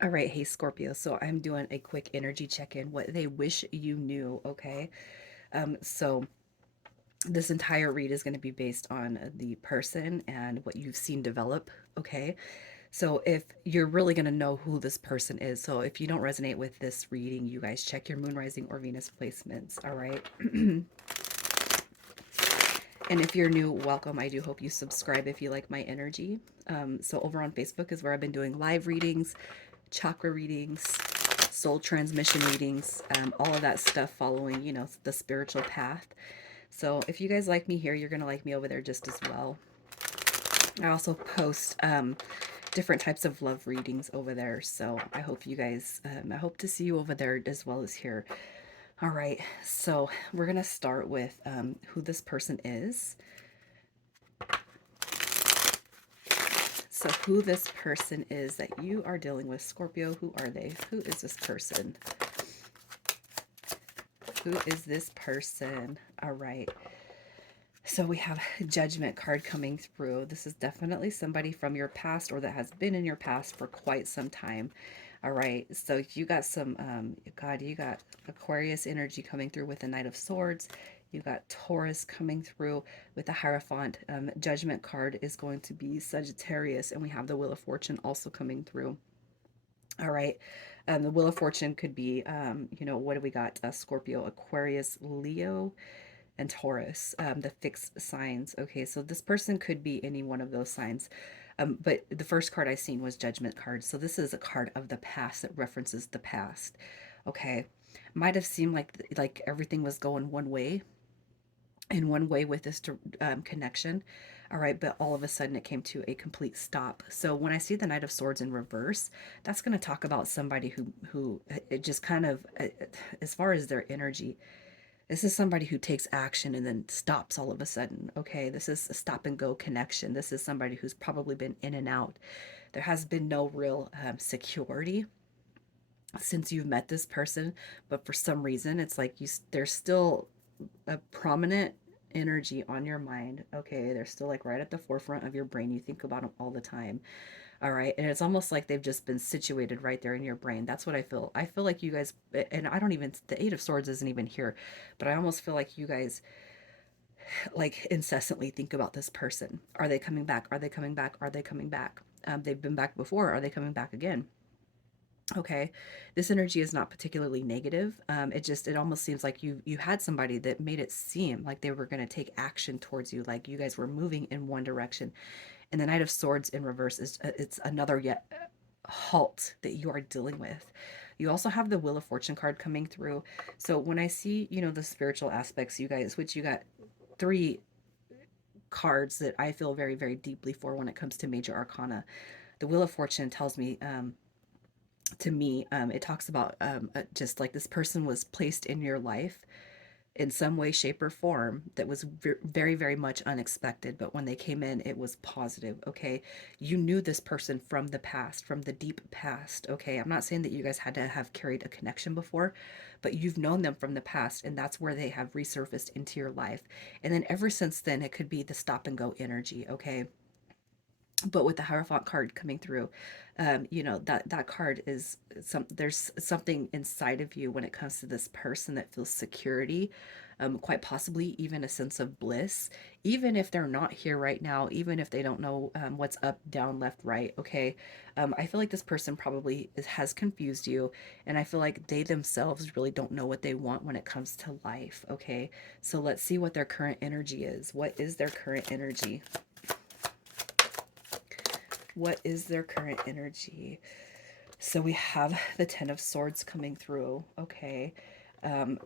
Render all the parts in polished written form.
All right, hey Scorpio. So I'm doing a quick energy check-in, what they wish you knew, okay? So this entire read is going to be based on the person and what you've seen develop, okay? So if you're really going to know who this person is, so if you don't resonate with this reading, you guys check your moon rising or Venus placements, all right? And if you're new, welcome. I do hope you subscribe if you like my energy. So over on Facebook is where I've been doing live readings, chakra readings, soul transmission readings, all of that stuff following, the spiritual path. So if you guys like me here, you're going to like me over there just as well. I also post different types of love readings over there. So I hope you guys, I hope to see you over there as well as here. All right. So we're going to start with who this person is. So who this person is that you are dealing with, Scorpio, who are they? Who is this person? Who is this person? All right. So we have a Judgment card coming through. This is definitely somebody from your past or that has been in your past for quite some time. All right. So you got some, God, you got Aquarius energy coming through with the Knight of Swords. You got Taurus coming through with the Hierophant. Judgment card is going to be Sagittarius, and we have the Wheel of Fortune also coming through. All right. The Wheel of Fortune could be, what do we got? Scorpio, Aquarius, Leo, and Taurus, the fixed signs. Okay, so this person could be any one of those signs. But the first card I seen was Judgment card. So this is a card of the past that references the past. Okay. Might have seemed like everything was going one way, in one way with this connection. All right, but all of a sudden it came to a complete stop. So when I see the Knight of Swords in reverse, that's going to talk about somebody who it just kind of, as far as their energy, this is somebody who takes action and then stops all of a sudden. Okay, this is a stop and go connection. This is somebody who's probably been in and out. There has been no real security since you've met this person, but for some reason, it's like there's still a prominent energy on your mind. Okay, they're still like right at the forefront of your brain. You think about them all the time. All right. And it's almost like they've just been situated right there in your brain. That's what I feel. I feel like you guys, and I don't even, the Eight of Swords isn't even here, but I almost feel like you guys like incessantly think about this person. Are they coming back? Are they coming back? Are they coming back? They've been back before. Are they coming back again? Okay, this energy is not particularly negative. It almost seems like you had somebody that made it seem like they were going to take action towards you, like you guys were moving in one direction. And the Knight of Swords in reverse is it's another yet halt that you are dealing with. You also have the Wheel of Fortune card coming through. So when I see, the spiritual aspects, you guys, which you got three cards that I feel very, very deeply for when it comes to major arcana. The Wheel of Fortune tells me, to me, it talks about just like this person was placed in your life in some way, shape, or form that was very, very much unexpected. But when they came in, it was positive. Okay. You knew this person from the past, from the deep past. Okay. I'm not saying that you guys had to have carried a connection before, but you've known them from the past, and that's where they have resurfaced into your life. And then ever since then, it could be the stop and go energy. Okay, but with the Hierophant card coming through, that card is there's something inside of you when it comes to this person that feels security, quite possibly even a sense of bliss, even if they're not here right now, even if they don't know what's up, down, left, right. Okay, I feel like this person probably has confused you, and I feel like they themselves really don't know what they want when it comes to life. Okay, so let's see what their current energy is. What is their current energy? What is their current energy? So we have the Ten of Swords coming through. Okay. Um,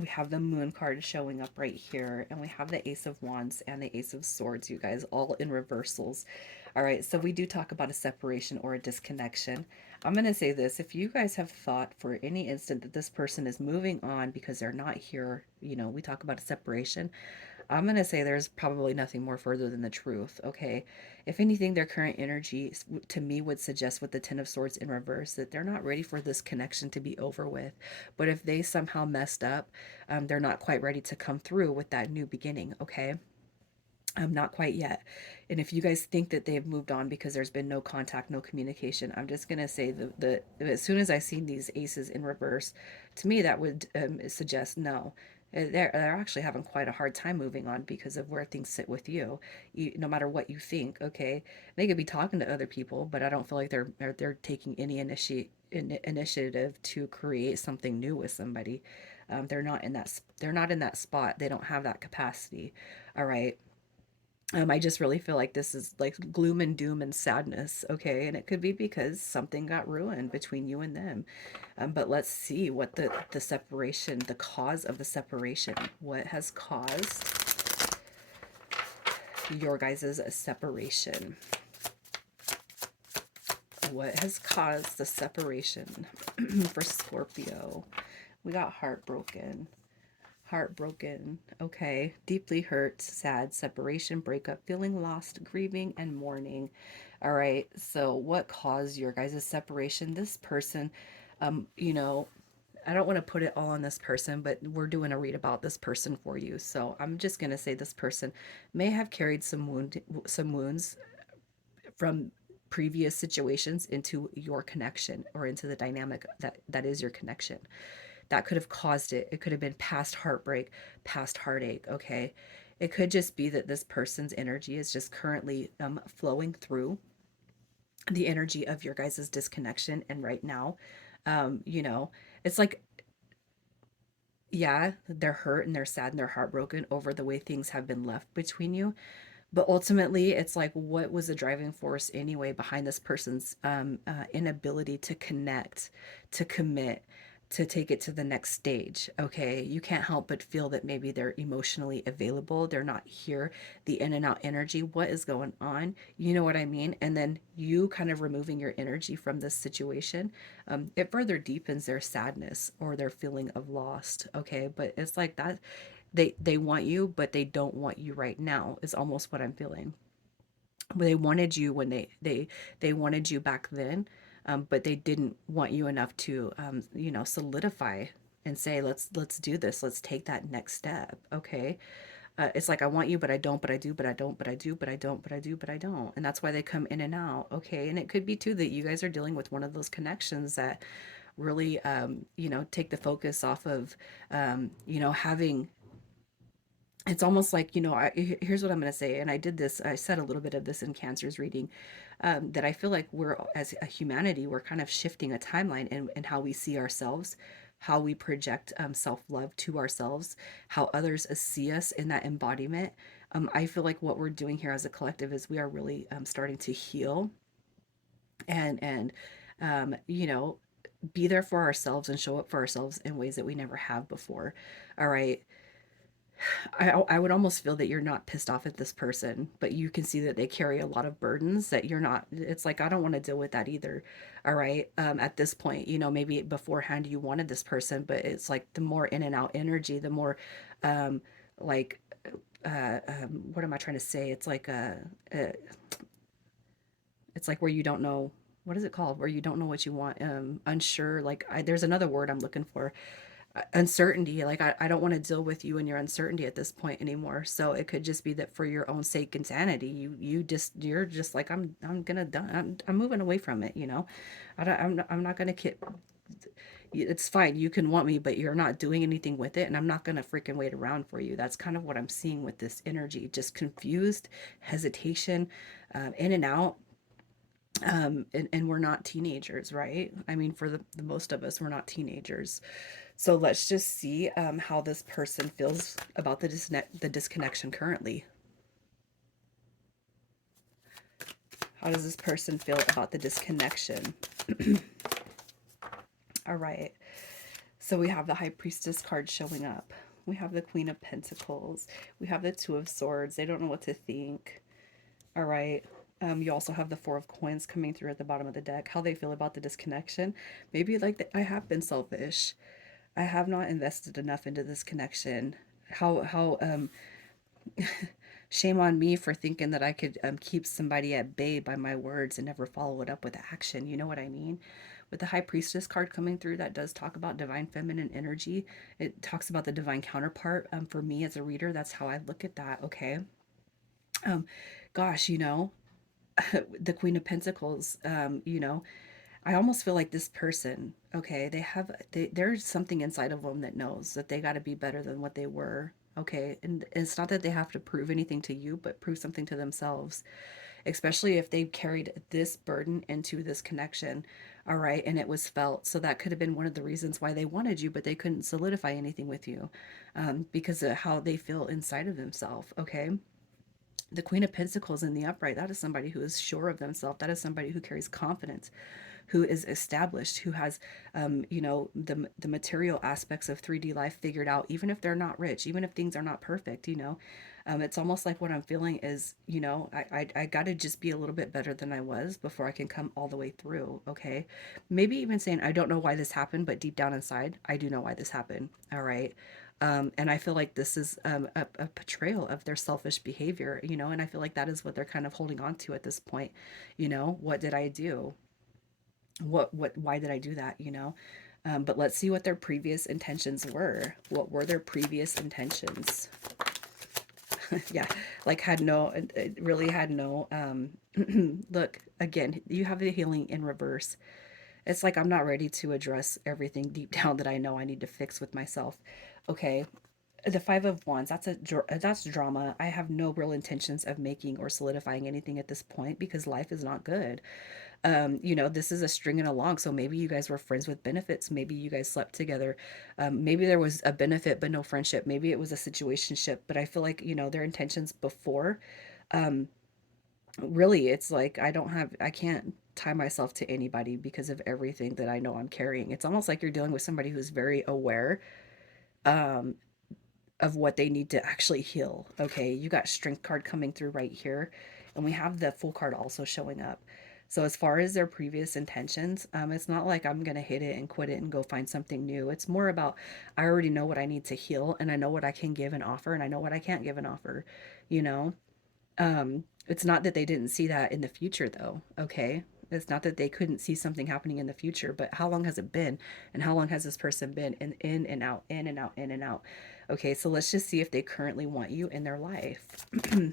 we have the Moon card showing up right here, and we have the Ace of Wands and the Ace of Swords, you guys, all in reversals. All right, so we do talk about a separation or a disconnection. I'm going to say this. If you guys have thought for any instant that this person is moving on because they're not here, we talk about a separation. I'm going to say there's probably nothing more further than the truth, okay? If anything, their current energy to me would suggest with the Ten of Swords in reverse that they're not ready for this connection to be over with. But if they somehow messed up, they're not quite ready to come through with that new beginning, okay? Not quite yet. And if you guys think that they've moved on because there's been no contact, no communication, I'm just gonna say the as soon as I seen these aces in reverse, to me that would suggest no. They're actually having quite a hard time moving on because of where things sit with you. No matter what you think, okay, they could be talking to other people, but I don't feel like they're taking any initiative to create something new with somebody. They're not in that spot. They don't have that capacity. All right. I just really feel like this is like gloom and doom and sadness, okay? And it could be because something got ruined between you and them. But let's see what the separation, the cause of the separation, what has caused your guys' separation? What has caused the separation for Scorpio? We got heartbroken. Heartbroken, okay, deeply hurt, sad, separation, breakup, feeling lost, grieving, and mourning. All right, so what caused your guys' separation? This person, you know, I don't want to put it all on this person, but we're doing a read about this person for you. So I'm just gonna say this person may have carried some wounds from previous situations into your connection or into the dynamic that is your connection that could have caused it. It could have been past heartbreak, past heartache, okay? It could just be that this person's energy is just currently flowing through the energy of your guys' disconnection. And right now, you know, it's like, yeah, they're hurt and they're sad and they're heartbroken over the way things have been left between you. But ultimately, it's like, what was the driving force anyway behind this person's inability to connect, to commit, to take it to the next stage? Okay, you can't help but feel that maybe they're emotionally available. They're not here. The in and out energy. What is going on? You know what I mean? And then you kind of removing your energy from this situation, it further deepens their sadness or their feeling of lost. Okay, but it's like that they want you but they don't want you right now is almost what I'm feeling. They wanted you when they wanted you back then, but they didn't want you enough to solidify and say let's do this, let's take that next step. Okay, it's like I want you but I don't, but I do, but I don't, but I do, but I don't, but I do, but I don't, and that's why they come in and out. Okay, and it could be too that you guys are dealing with one of those connections that really take the focus off of having. It's almost like, here's what I'm going to say. And I said a little bit of this in Cancer's reading, that I feel like we're, as a humanity, we're kind of shifting a timeline in how we see ourselves, how we project self love to ourselves, how others see us in that embodiment. I feel like what we're doing here as a collective is we are really starting to heal and um, you know, be there for ourselves and show up for ourselves in ways that we never have before. All right. I would almost feel that you're not pissed off at this person, but you can see that they carry a lot of burdens that you're not. It's like, I don't want to deal with that either. All right. At this point, maybe beforehand you wanted this person, but it's like the more in and out energy, the more, um, like, what am I trying to say? Uh, it's like where you don't know, what is it called? Where you don't know what you want, unsure. Like, there's another word I'm looking for, uncertainty. Like, I don't want to deal with you and your uncertainty at this point anymore. So it could just be that for your own sake and sanity, you're just like, I'm gonna done. I'm moving away from it. I'm not gonna kid. It's fine. You can want me, but you're not doing anything with it, and I'm not gonna freaking wait around for you. That's kind of what I'm seeing with this energy. Just confused, hesitation, in and out. And we're not teenagers, right? I mean, for the most of us, we're not teenagers. So let's just see how this person feels about the disconnection currently. How does this person feel about the disconnection? All right. So we have the High Priestess card showing up. We have the Queen of Pentacles. We have the Two of Swords. They don't know what to think. All right. You also have the Four of Coins coming through at the bottom of the deck. How they feel about the disconnection. Maybe like I have been selfish. I have not invested enough into this connection. How shame on me for thinking that I could keep somebody at bay by my words and never follow it up with action. You know what I mean? With the High Priestess card coming through, that does talk about divine feminine energy. It talks about the divine counterpart. For me as a reader, that's how I look at that. Okay. Um, Gosh, the Queen of Pentacles, I almost feel like this person, okay, there's something inside of them that knows that they got to be better than what they were. Okay. And it's not that they have to prove anything to you, but prove something to themselves, especially if they've carried this burden into this connection. All right. And it was felt. So that could have been one of the reasons why they wanted you, but they couldn't solidify anything with you, because of how they feel inside of themselves. Okay. The Queen of Pentacles in the upright, that is somebody who is sure of themselves. That is somebody who carries confidence, who is established, who has, the material aspects of 3D life figured out, even if they're not rich, even if things are not perfect. It's almost like what I'm feeling is, I got to just be a little bit better than I was before I can come all the way through. Okay. Maybe even saying, I don't know why this happened, but deep down inside, I do know why this happened. All right. And I feel like this is, a portrayal of their selfish behavior, and I feel like that is what they're kind of holding on to at this point. What did I do? Why did I do that? But let's see what their previous intentions were. What were their previous intentions? Yeah, like had no, it really had no, look, again, you have the healing in reverse. It's like I'm not ready to address everything deep down that I know I need to fix with myself. Okay. The Five of Wands, that's drama. I have no real intentions of making or solidifying anything at this point because life is not good. This is a stringing along. So maybe you guys were friends with benefits. Maybe you guys slept together. Maybe there was a benefit but no friendship. Maybe it was a situationship. But I feel like, their intentions before, um, really, it's like I can't tie myself to anybody because of everything that I know I'm carrying. It's almost like you're dealing with somebody who's very aware, um, of what they need to actually heal. Okay, you got strength card coming through right here, and we have the Fool card also showing up. So as far as their previous intentions, it's not like I'm gonna hit it and quit it and go find something new. It's more about I already know what I need to heal, and I know what I can give and offer, and I know what I can't give and offer. You know, it's not that they didn't see that in the future, though. Okay, it's not that they couldn't see something happening in the future, but how long has it been? And how long has this person been in and out, in and out, in and out? Okay, so let's just see if they currently want you in their life. Do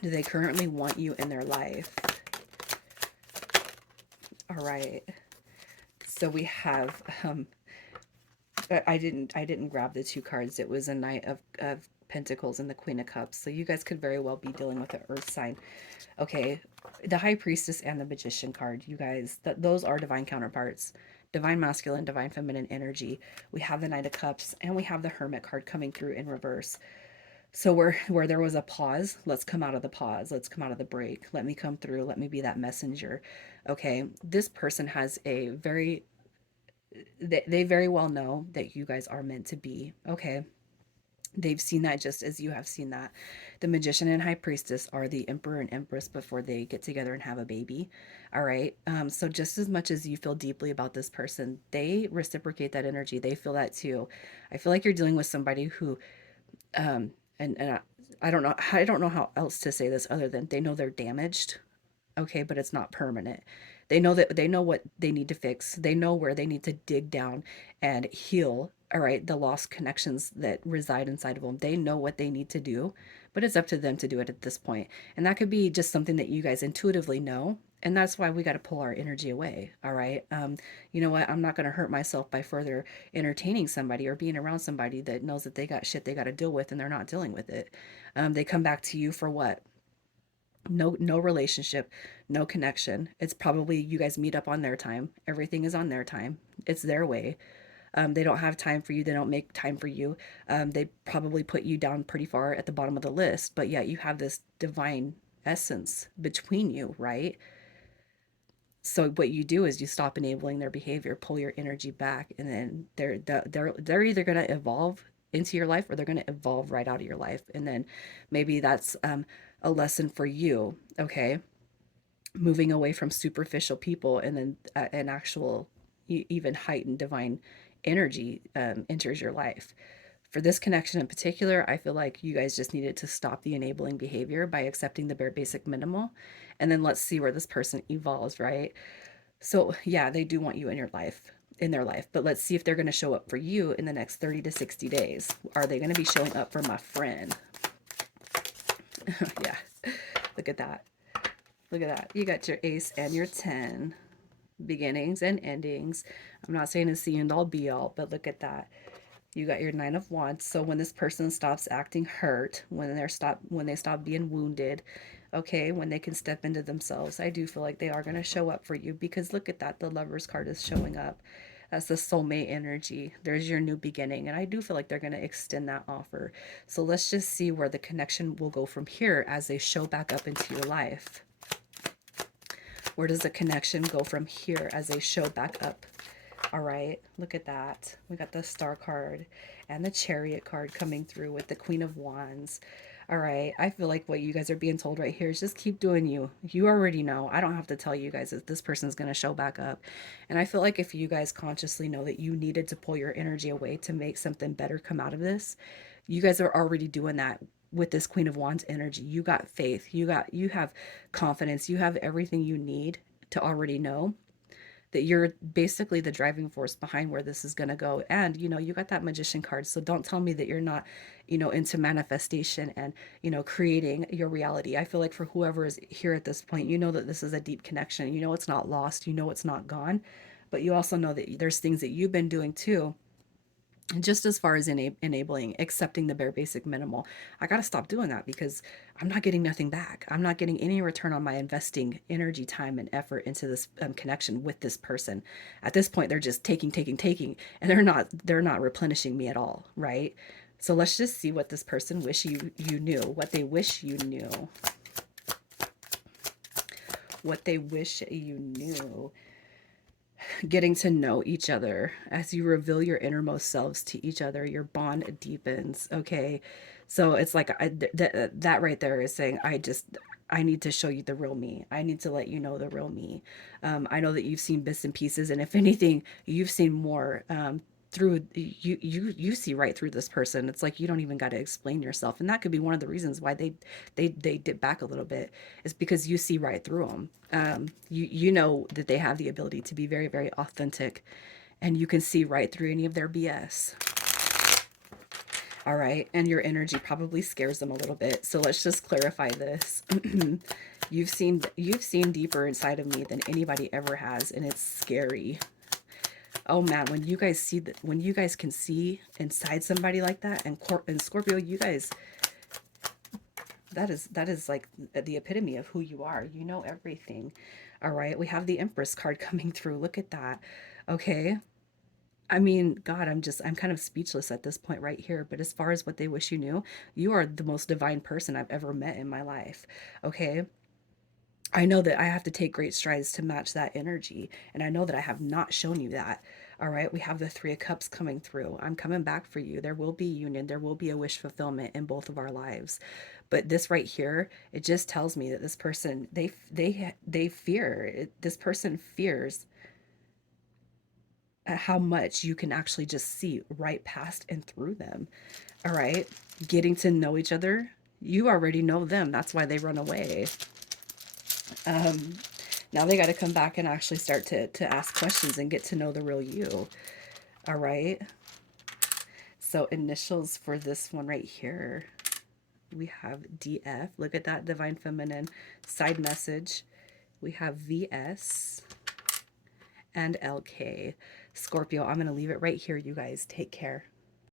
they currently want you in their life? All right. So we have, I didn't grab the two cards. It was a Knight of Pentacles and the Queen of Cups. So you guys could very well be dealing with an earth sign. Okay, the High Priestess and the Magician card, you guys, those are divine counterparts. Divine masculine, divine feminine energy. We have the Knight of Cups and we have the Hermit card coming through in reverse. So where there was a pause, let's come out of the pause. Let's come out of the break. Let me come through. Let me be that messenger. Okay, this person has they very well know that you guys are meant to be. Okay, they've seen that just as you have seen that. The Magician and High Priestess are the Emperor and Empress before they get together and have a baby. All right. So just as much as you feel deeply about this person, they reciprocate that energy. They feel that too. I feel like you're dealing with somebody who, um, I don't know. I don't know how else to say this other than they know they're damaged. Okay, but it's not permanent. They know what they need to fix. They know where they need to dig down and heal, all right, the lost connections that reside inside of them. They know what they need to do, but it's up to them to do it at this point. And that could be just something that you guys intuitively know. And that's why we got to pull our energy away. All right. You know what? I'm not going to hurt myself by further entertaining somebody or being around somebody that knows that they got shit they got to deal with and they're not dealing with it. They come back to you for what? No relationship, no connection. It's probably you guys meet up on their time. Everything is on their time. It's their way. They don't have time for you. They don't make time for you. They probably put you down pretty far at the bottom of the list, but yet you have this divine essence between you, right? So what you do is you stop enabling their behavior, pull your energy back, and then they're either going to evolve into your life or they're going to evolve right out of your life. And then maybe that's, a lesson for you. Okay, moving away from superficial people, and then an actual, even heightened divine energy, enters your life. For this connection in particular, I feel like you guys just needed to stop the enabling behavior by accepting the bare basic minimal, and then let's see where this person evolves, right? So yeah, they do want you in their life, but let's see if they're going to show up for you in the next 30 to 60 days. Are they going to be showing up for my friend? Yeah. Look at that. Look at that. You got your ace and your 10. Beginnings and endings. I'm not saying it's the end all be all, but look at that. You got your 9 of Wands. So when this person stops acting hurt, when they stop being wounded, okay, when they can step into themselves, I do feel like they are going to show up for you, because look at that, the Lovers card is showing up. That's the soulmate energy. There's your new beginning, and I do feel like they're going to extend that offer. So let's just see where the connection will go from here as they show back up into your life. Where does the connection go from here as they show back up? All right, look at that. We got the Star card and the Chariot card coming through with the Queen of Wands. All right, I feel like what you guys are being told right here is just keep doing you. You already know. I don't have to tell you guys that this person's going to show back up. And I feel like if you guys consciously know that you needed to pull your energy away to make something better come out of this, you guys are already doing that with this Queen of Wands energy. You got faith. You have confidence. You have everything you need to already know that you're basically the driving force behind where this is going to go. And, you got that Magician card. So don't tell me that you're not, into manifestation and, creating your reality. I feel like for whoever is here at this point, you know that this is a deep connection. You know it's not lost. You know it's not gone. But you also know that there's things that you've been doing too, just as far as enabling, accepting the bare basic minimal. I got to stop doing that because I'm not getting nothing back. I'm not getting any return on my investing energy, time, and effort into this connection with this person. At this point, they're just taking, and they're not replenishing me at all, right? So let's just see what this person wish you knew, what they wish you knew, what they wish you knew. Getting to know each other. As you reveal your innermost selves to each other, your bond deepens. Okay. So it's like that right there is saying, I need to show you the real me. I need to let you know the real me. I know that you've seen bits and pieces, and if anything, you've seen more. Through you see right through this person. It's like you don't even got to explain yourself, and that could be one of the reasons why they dip back a little bit, is because you see right through them. You know that they have the ability to be very, very authentic, and you can see right through any of their BS. All right, and your energy probably scares them a little bit. So let's just clarify this. You've seen deeper inside of me than anybody ever has, and it's scary. Oh man, when you guys see that, when you guys can see inside somebody like that, and Scorpio, you guys, that is like the epitome of who you are. You know everything. All right, we have the Empress card coming through. Look at that. Okay. I mean, God, I'm kind of speechless at this point right here. But as far as what they wish you knew, you are the most divine person I've ever met in my life. Okay. I know that I have to take great strides to match that energy. And I know that I have not shown you that. All right. We have the Three of Cups coming through. I'm coming back for you. There will be union. There will be a wish fulfillment in both of our lives. But this right here, it just tells me that this person, they fear. This person fears how much you can actually just see right past and through them. All right. Getting to know each other. You already know them. That's why they run away. Um, Now they got to come back and actually start to ask questions and get to know the real you. All right. So initials for this one right here. We have DF. Look at that, Divine Feminine. Side message. We have VS and LK. Scorpio, I'm going to leave it right here, you guys. Take care.